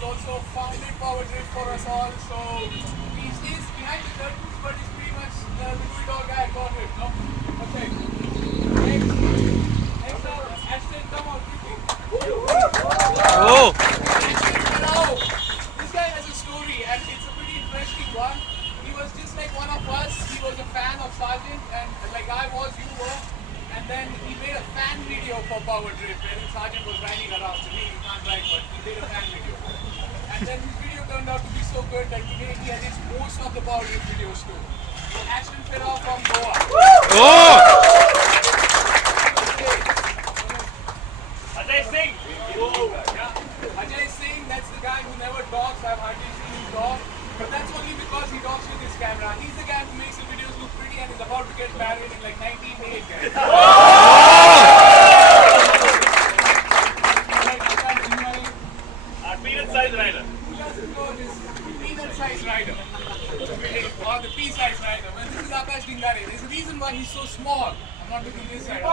He's also founded Power Drift for us all. So he's behind the curtains, but he's pretty much the good dog guy at Power Drift, no? Okay. Next up, Ashton, come on quickly. Oh! This guy has a story and it's a pretty interesting one. He was just like one of us. He was a fan of Sargent and like I was, you were. And then he made a fan video for Power Drift where Sargent was riding around. To me, he can't ride, but he did a fan video. And then his video turned out to be so good that today he has most of the Power Drift videos too. So Ashton Fira from Goa. Oh! Ajay Singh. Yeah. Ajay Singh, that's the guy who never talks. I've hardly seen him talk. But that's only because he talks with his camera. He's the guy who makes the videos look pretty and is about to get married in like 1980. Peanut size rider. Who doesn't know this peanut size rider? Or the pea size rider. Well, this is Akash Dingare. There's a reason why he's so small. I'm not looking this side.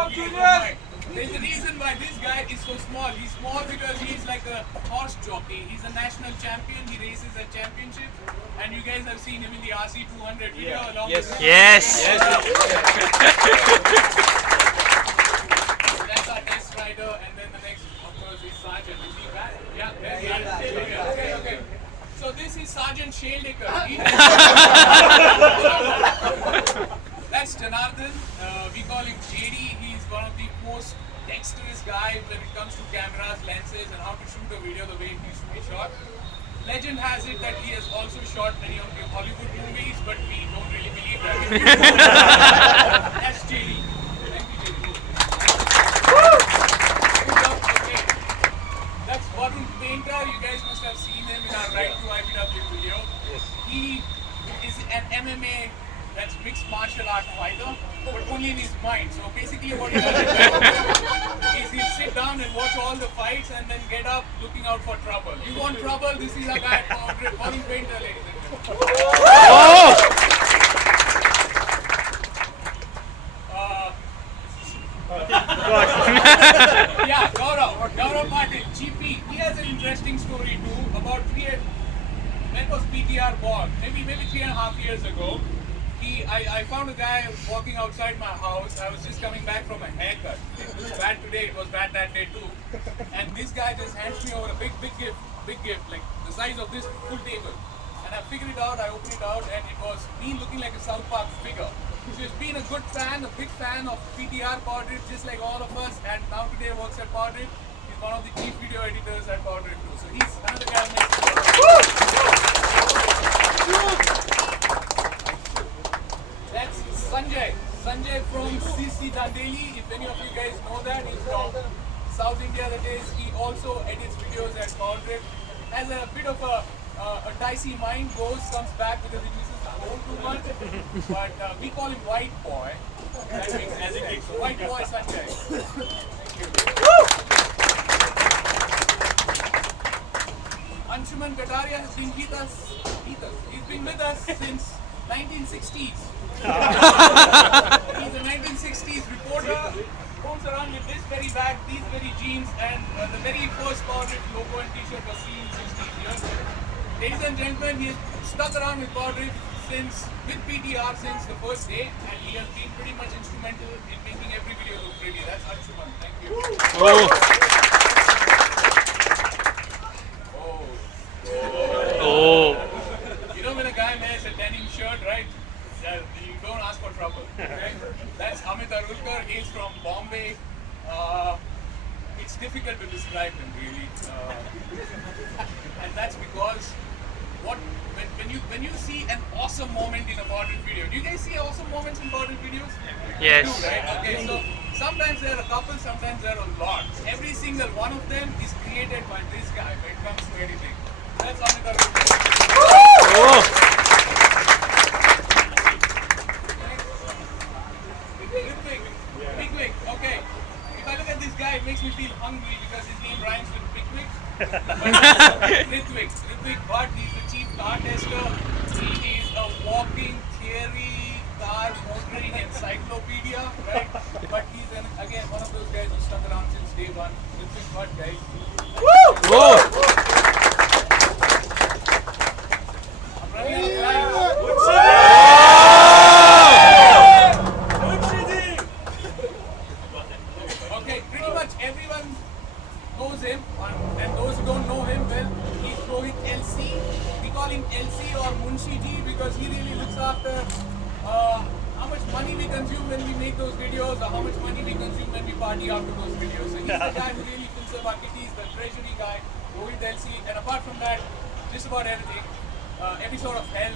There's a reason why this guy is so small. He's small because he's like a horse jockey. He's a national champion. He races at championships. And you guys have seen him in the RC 200 video along with Yes! That's our test rider. And then the next, of course, is Sargent. Is he back? Yeah, there he is. Okay. So this is Sargent Shalekar. That's Janardhan. We call him JD. He's one of the most dexterous guys when it comes to cameras, lenses, and how to shoot a video the way it needs to be shot. Legend has it that he has also shot many of the Hollywood movies, but we don't really believe that. That's JD. Thank you, JD. Okay. That's Varun Painter. You guys must have seen him in our Right to IPW video. He is an MMA, that's mixed martial art fighter, but only in his mind. So basically what he does is he'll sit down and watch all the fights and then get up looking out for trouble. You want trouble? This is a guy called Varun Painter, ladies and gentlemen. Yeah, Gaurav Martin, GP. He has an interesting story too. About when was PTR born? Maybe 3.5 years ago. I found a guy walking outside my house. I was just coming back from a haircut. It was bad today, it was bad that day too. And this guy just hands me over a big gift, like the size of this full table. And I figured it out, I opened it out, and it was me looking like a South Park figure. So he's been a good fan, a big fan of PTR Power Drift, just like all of us, and now today works at Power Drift. He's one of the chief video editors at Power Drift too. So he's another guy who makes That's Sanjay from CC Dandeli. If any of you guys know that, he's from South India. That is, he also edits videos at Power Drift. Has a bit of a dicey mind, comes back because he uses the phone too much. But we call him White Boy. That makes sense. So White Boy Sanjay. Thank you. Anshuman Kataria has been with us. He's been with us since 1960s. He's a 1960s reporter. Roams around with this very bag, these very jeans, and the very first Power Drift logo and t-shirt was seen 60s years ago. Ladies and gentlemen, he has stuck around with Power Drift with PTR since the first day, and he has been pretty much instrumental in making every video look pretty. That's Anshuman. Thank you. You know when a guy wears a denim shirt, right? You don't ask for trouble. Okay? That's Amit Arulkar. He's from Bombay. It's difficult to describe him really, and that's because when you see an awesome moment in a Power Drift video. Do you guys see awesome moments in Power Drift videos? Yes. You do, right? Okay, so sometimes there are a couple, sometimes there are a lot. Every single one of them is created by this guy when it comes to editing. That's Amit Arulkar. Bigwig, okay. If I look at this guy, it makes me feel hungry because his name rhymes with Bigwig. Ritwik Bhatt, he's the chief car tester. He is a walking theory, car motoring encyclopedia, right? But he's again one of those guys who stuck around since day one. Ritwik Bhatt, guys. Woo! And those who don't know him, well, he's Rohit LC. We call him LC or Munshi Ji because he really looks after how much money we consume when we make those videos or how much money we consume when we party after those videos. So he's the guy who really fills up our kitties, the treasury guy, Rohit LC. And apart from that, just about everything, every sort of hell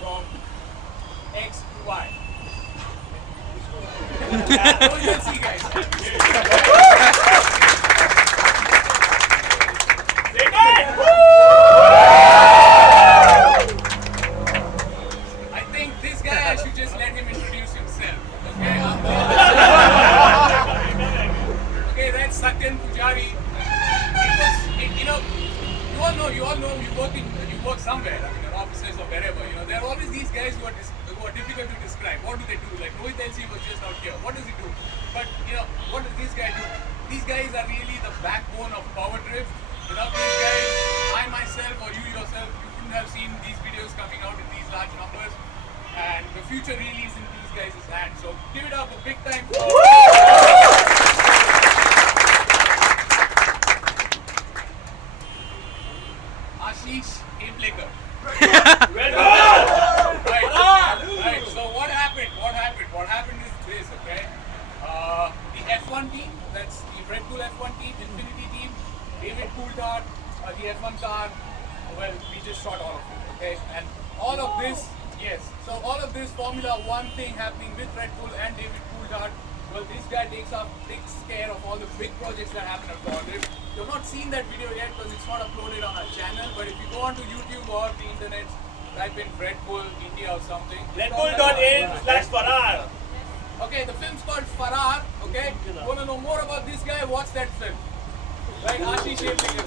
from X to Y. Rohit LC, guys. I think this guy, I should just let him introduce himself. Okay, okay, that's Satyan Pujari. You all know, you work somewhere, I mean, in offices or wherever. You know, there are always these guys who are difficult to describe. What do they do? Like Rohit LC was just out here. What does he do? But what does this guy do? These guys are really the backbone of Power Drift. Without these guys, I myself or you yourself, you couldn't have seen these videos coming out in these large numbers. And the future really is in these guys' hands. So give it up a big time for Ashish Aplekar. Right. So what happened? What happened is this, okay? The F1 team, that's the Red Bull F1 team, Infinity team, David Coulthard, the F1 car, well, we just shot all of it, okay? And all of this, yes, so all of this Formula 1 thing happening with Red Bull and David Coulthard, well, this guy takes care of all the big projects that happen at Power Drift. You've not seen that video yet because it's not uploaded on our channel, but if you go onto YouTube or the internet, type in Red Bull India or something. RedBull.in/Farrar. Okay, the film's called Farrar, okay? Want to know more about this guy? Watch that film. Right, Ashish Aplekar.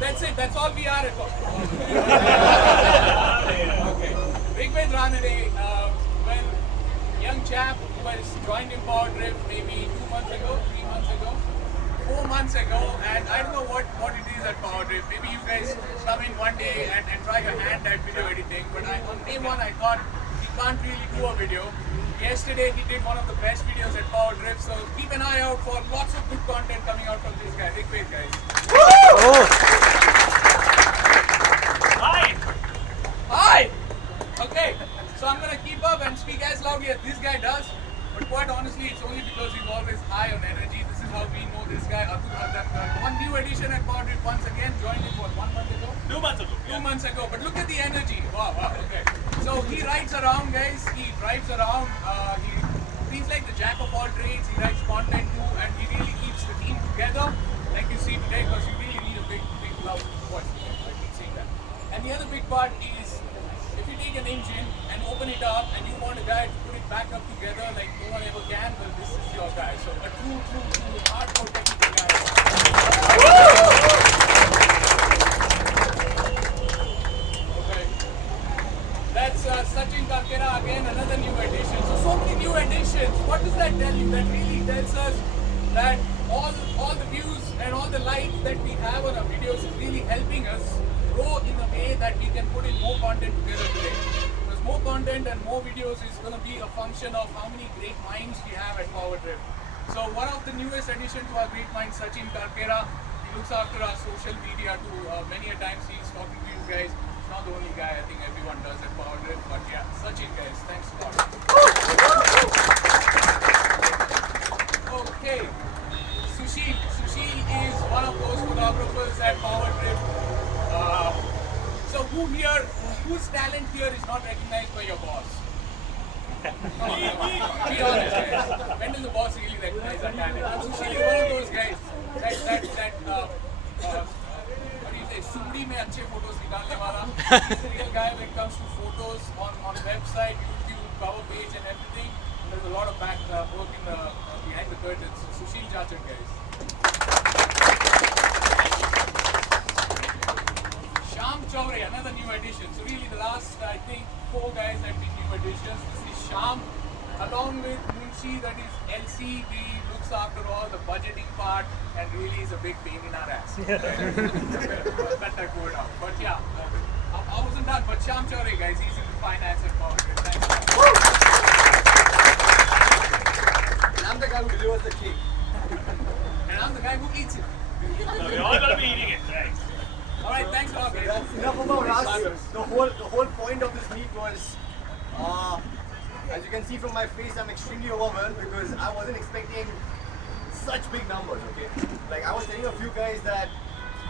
That's it, that's all we are at all. Okay. Rigved Ranade, well, young chap who has joined in Power Drift maybe 2 months ago, 3 months ago, 4 months ago, and I don't know what it is at Power Drift. Maybe you guys come in one day and try your hand at video editing, but on day one I thought he can't really do a video. Yesterday he did one of the best videos at Power Drift, so keep an eye out for lots of good content coming out from this guy. Rigved, guys. Hi! Okay, so I'm gonna keep up and speak as loudly as this guy does, but quite honestly, it's only because he's always high on energy. This is how we know this guy. Atul Adhakar. One new edition at Power Drift once again, joined in what, 1 month ago? 2 months ago. 2 months ago, but look at the energy. Wow, okay. So he rides around, guys. He drives around. He's like the jack of all trades. He writes content too, and he really keeps the team together, like you see today, because you really need a big loud voice. I keep saying that. And the other big part is, if you take an engine and open it up, and you want a guy to put it back up together like no one ever can, well, this is your guy. So a true hardcore technical guy. Okay. That's Sachin Karkera again, another new addition. So many new additions. What does that tell you? That really tells us that all the views and all the likes that we have on our videos is really helping us grow in a way that we can put in more content together today. Because more content and more videos is going to be a function of how many great minds we have at Power Drift. So one of the newest addition to our great mind, Sachin Karkera, he looks after our social media too. Many a times he's talking to you guys. He's not the only guy, I think everyone does at Power Drift. But yeah, Sachin guys, thanks a lot. Okay, Sushil is one of those photographers at Power Drift. So whose talent here is not recognized by your boss? Be honest, guys. When does the boss really recognize our talent? Sushil is one of those guys that what do you say, Suri mein achhe photos nikalne wala. He's a real guy when it comes to photos on website, YouTube, cover page and everything. There's a lot of work in behind the curtains. Sushil Jachar, guys. Shyam Chaure, another new addition. So really the last, I think, 4 guys have been new additions. This is Shyam, along with Munshi, that is LC. He looks after all the budgeting part and really is a big pain in our ass. Cut that word out. But yeah, I wasn't done. But Shyam Chaure, guys, he's in the finance and power. Thanks. give us the cake. And I'm the guy who eats it. We're all gonna be eating it, right? All right, thanks a lot, guys. That's enough about us. The whole point of this meet was, as you can see from my face, I'm extremely overwhelmed because I wasn't expecting such big numbers. Okay, like I was telling a few guys that,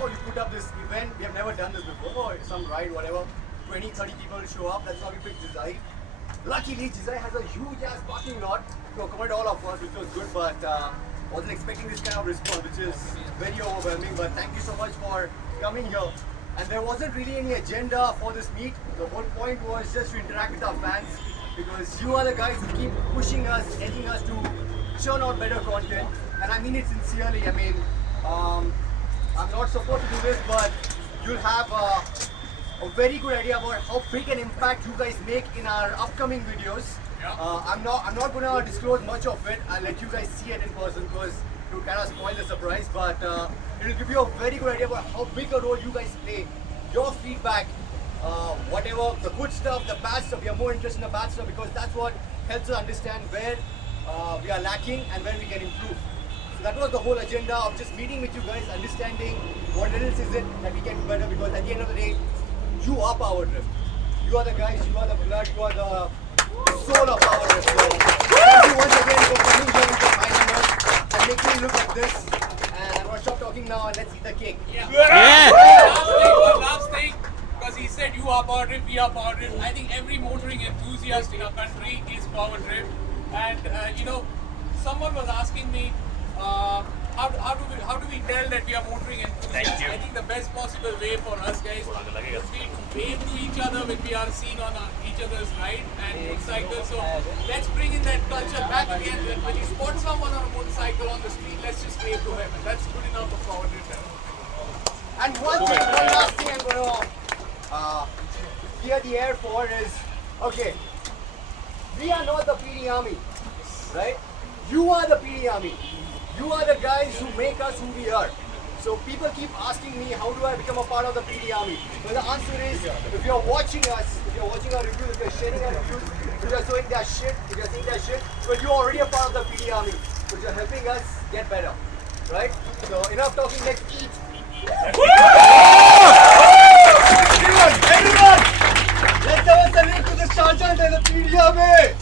oh, you put up this event, we have never done this before. Oh, some ride, whatever. 20, 30 people show up. That's how we picked Jizai. Luckily, Jizai has a huge ass parking lot to accommodate all of us, which was good, but wasn't expecting this kind of response, which is very overwhelming. But thank you so much for coming here. And there wasn't really any agenda for this meet. The whole point was just to interact with our fans because you are the guys who keep pushing us, edging us to churn out better content. And I mean it sincerely. I mean, I'm not supposed to do this, but you'll have a very good idea about how big an impact you guys make in our upcoming videos. Yeah. I'm not gonna disclose much of it. I'll let you guys see it in person because it will kind of spoil the surprise. But it'll give you a very good idea about how big a role you guys play. Your feedback, whatever the good stuff, the bad stuff. We are more interested in the bad stuff because that's what helps us understand where we are lacking and where we can improve. So that was the whole agenda of just meeting with you guys, understanding what else is it that we can do better. Because at the end of the day, you are Power Drift. You are the guys. You are the blood. You are the soul of Power Drift. So thank you once again for coming here with your high numbers and making me look at this. And I'm gonna stop talking now and let's eat the cake. Yeah. Yeah. One last thing, because he said you are Power Drift, we are Power Drift. I think every motoring enthusiast in our country is Power Drift. And someone was asking me, how do we tell that we are motoring enthusiasts? Thank you. I think the best possible way for us guys would be to wave to each other when we are seen on each other's ride and motorcycle. So let's bring in that culture back again. That when you spot someone on a motorcycle on the street, let's just wave to him. And that's good enough for Power Drift. And one last thing I'm gonna clear the air for is, okay, we are not the PD Army, right? You are the PD Army. You are the guys who make us who we are. So people keep asking me, how do I become a part of the PD Army? Well, the answer is, if you're watching us, if you're watching our reviews, if you're sharing our reviews, if you're showing that shit, if you're saying that shit, well, you're already a part of the PD Army. So you're helping us get better, right? So enough talking, let's eat. Everyone, let's have a salute to the sergeant and the PD Army.